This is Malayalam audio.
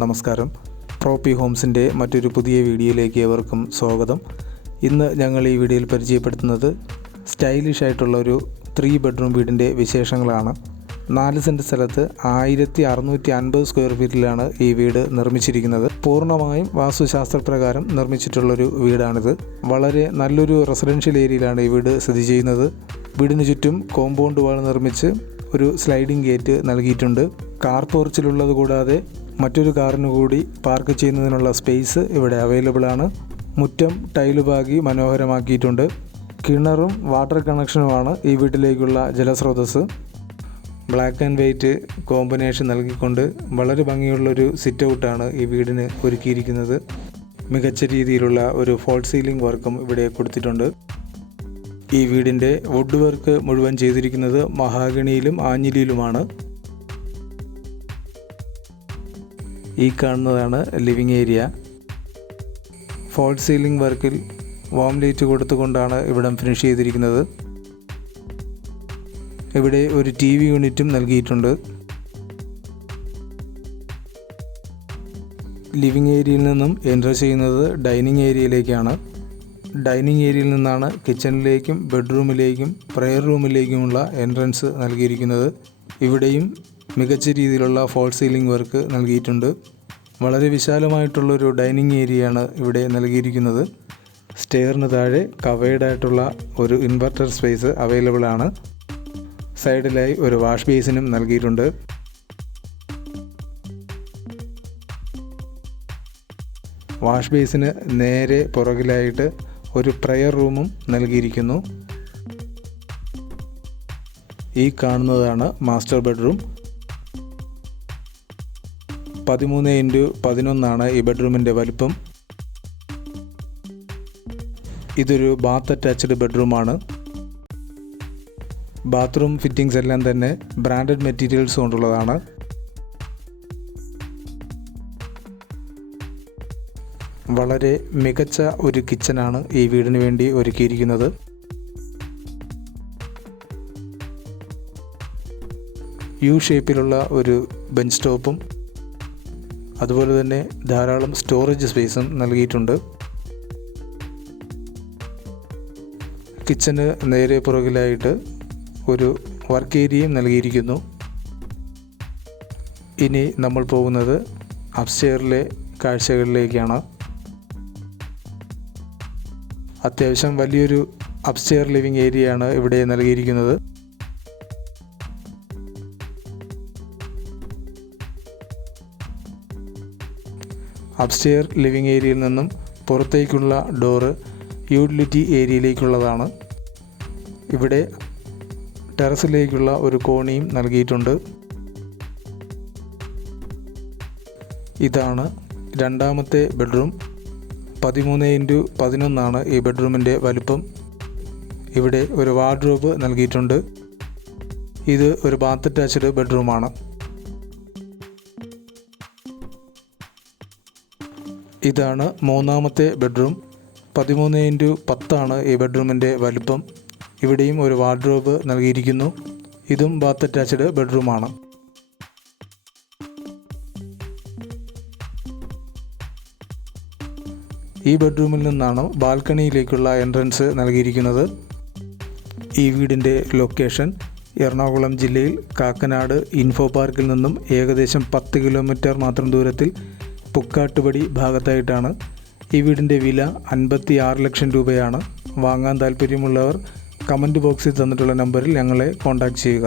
നമസ്കാരം. പ്രോപ്പി ഹോംസിൻ്റെ മറ്റൊരു പുതിയ വീഡിയോയിലേക്ക് ഏവർക്കും സ്വാഗതം. ഇന്ന് ഞങ്ങൾ ഈ വീഡിയോയിൽ പരിചയപ്പെടുത്തുന്നത് സ്റ്റൈലിഷ് ആയിട്ടുള്ള ഒരു 3 ബെഡ്റൂം വീടിൻ്റെ വിശേഷങ്ങളാണ്. 4 സെൻറ്റ് സ്ഥലത്ത് 1650 സ്ക്വയർ ഫീറ്റിലാണ് ഈ വീട് നിർമ്മിച്ചിരിക്കുന്നത്. പൂർണ്ണമായും വാസ്തുശാസ്ത്രപ്രകാരം നിർമ്മിച്ചിട്ടുള്ളൊരു വീടാണിത്. വളരെ നല്ലൊരു റെസിഡൻഷ്യൽ ഏരിയയിലാണ് ഈ വീട് സ്ഥിതി ചെയ്യുന്നത്. വീടിന് ചുറ്റും കോമ്പൗണ്ട് വാൾ നിർമ്മിച്ച് ഒരു സ്ലൈഡിംഗ് ഗേറ്റ് നൽകിയിട്ടുണ്ട്. കാർ പോർച്ചിലുള്ളത് കൂടാതെ മറ്റൊരു കാറിന് കൂടി പാർക്ക് ചെയ്യുന്നതിനുള്ള സ്പേസ് ഇവിടെ അവൈലബിൾ ആണ്. മുറ്റം ടൈല് പാകി മനോഹരമാക്കിയിട്ടുണ്ട്. കിണറും വാട്ടർ കണക്ഷനുമാണ് ഈ വീട്ടിലേക്കുള്ള ജലസ്രോതസ്. ബ്ലാക്ക് ആൻഡ് വൈറ്റ് കോമ്പിനേഷൻ നൽകിക്കൊണ്ട് വളരെ ഭംഗിയുള്ളൊരു സിറ്റ് ഔട്ടാണ് ഈ വീടിന് ഒരുക്കിയിരിക്കുന്നത്. മികച്ച രീതിയിലുള്ള ഒരു ഫോൾ സീലിംഗ് വർക്കും ഇവിടെ കൊടുത്തിട്ടുണ്ട്. ഈ വീടിൻ്റെ വുഡ് വർക്ക് മുഴുവൻ ചെയ്തിരിക്കുന്നത് മഹാഗണിയിലും ആഞ്ഞിലിയിലുമാണ്. ഈ കാണുന്നതാണ് ലിവിങ് ഏരിയ. ഫോൾ സീലിംഗ് വർക്കിൽ വാം ലൈറ്റ് കൊടുത്തുകൊണ്ടാണ് ഇവിടം ഫിനിഷ് ചെയ്തിരിക്കുന്നത്. ഇവിടെ ഒരു TV യൂണിറ്റും നൽകിയിട്ടുണ്ട്. ലിവിങ് ഏരിയയിൽ നിന്നും എൻ്റർ ചെയ്യുന്നത് ഡൈനിങ് ഏരിയയിലേക്കാണ്. ഡൈനിങ് ഏരിയയിൽ നിന്നാണ് കിച്ചണിലേക്കും ബെഡ്റൂമിലേക്കും പ്രെയർ റൂമിലേക്കുമുള്ള എൻട്രൻസ് നൽകിയിരിക്കുന്നത്. ഇവിടെയും മികച്ച രീതിയിലുള്ള ഫോൾ സീലിംഗ് വർക്ക് നൽകിയിട്ടുണ്ട്. വളരെ വിശാലമായിട്ടുള്ളൊരു ഡൈനിങ് ഏരിയയാണ് ഇവിടെ നൽകിയിരിക്കുന്നത്. സ്റ്റെയറിന് താഴെ കവേർഡായിട്ടുള്ള ഒരു ഇൻവെർട്ടർ സ്പേസ് അവൈലബിൾ ആണ്. സൈഡിലായി ഒരു വാഷ് ബേസിനും നൽകിയിട്ടുണ്ട്. വാഷ് ബേസിന് നേരെ പുറകിലായിട്ട് ഒരു പ്രെയർ റൂമും നൽകിയിരിക്കുന്നു. ഈ കാണുന്നതാണ് മാസ്റ്റർ ബെഡ്റൂം. 13x11 ഈ ബെഡ്റൂമിൻ്റെ വലിപ്പം. ഇതൊരു ബാത്ത് അറ്റാച്ച്ഡ് ബെഡ്റൂമാണ്. ബാത്റൂം ഫിറ്റിങ്സ് എല്ലാം തന്നെ ബ്രാൻഡഡ് മെറ്റീരിയൽസ് കൊണ്ടുള്ളതാണ്. വളരെ മികച്ച ഒരു കിച്ചനാണ് ഈ വീടിന് വേണ്ടി ഒരുക്കിയിരിക്കുന്നത്. യു ഷേപ്പിലുള്ള ഒരു ബെഞ്ച് ടോപ്പും അതുപോലെ തന്നെ ധാരാളം സ്റ്റോറേജ് സ്പേസും നൽകിയിട്ടുണ്ട്. കിച്ചന് നേരെ പുറകിലായിട്ട് ഒരു വർക്ക് ഏരിയയും നൽകിയിരിക്കുന്നു. ഇനി നമ്മൾ പോകുന്നത് അപ്സ്റ്റെയറിലെ കാഴ്ചകളിലേക്കാണ്. അത്യാവശ്യം വലിയൊരു അപ്സ്റ്റെയർ ലിവിങ് ഏരിയയാണ് ഇവിടെ നൽകിയിരിക്കുന്നത്. അപ്സ്റ്റെയർ ലിവിങ് ഏരിയയിൽ നിന്നും പുറത്തേക്കുള്ള ഡോറ് യൂട്ടിലിറ്റി ഏരിയയിലേക്കുള്ളതാണ്. ഇവിടെ ടെറസിലേക്കുള്ള ഒരു കോണിയും നൽകിയിട്ടുണ്ട്. ഇതാണ് രണ്ടാമത്തെ ബെഡ്റൂം. 13x11 ഈ ബെഡ്റൂമിൻ്റെ വലിപ്പം. ഇവിടെ ഒരു വാർഡ്രോബ് നൽകിയിട്ടുണ്ട്. ഇത് ഒരു ബാത്ത് അറ്റാച്ച്ഡ് ബെഡ്റൂമാണ്. ഇതാണ് മൂന്നാമത്തെ ബെഡ്റൂം. 13x10 ഈ ബെഡ്റൂമിൻ്റെ വലിപ്പം. ഇവിടെയും ഒരു വാർഡ്രോബ് നൽകിയിരിക്കുന്നു. ഇതും ബാത്ത് അറ്റാച്ച്ഡ് ബെഡ്റൂമാണ്. ഈ ബെഡ്റൂമിൽ നിന്നാണ് ബാൽക്കണിയിലേക്കുള്ള എൻട്രൻസ് നൽകിയിരിക്കുന്നത്. ഈ വീടിൻ്റെ ലൊക്കേഷൻ എറണാകുളം ജില്ലയിൽ കാക്കനാട് ഇൻഫോപാർക്കിൽ നിന്നും ഏകദേശം 10 കിലോമീറ്റർ മാത്രം ദൂരത്തിൽ പുക്കാട്ടുപടി ഭാഗത്തായിട്ടാണ്. ഈ വീടിൻ്റെ വില 56 ലക്ഷം രൂപയാണ്. വാങ്ങാൻ താല്പര്യമുള്ളവർ കമൻറ്റ് ബോക്സിൽ തന്നിട്ടുള്ള നമ്പറിൽ ഞങ്ങളെ കോൺടാക്റ്റ് ചെയ്യുക.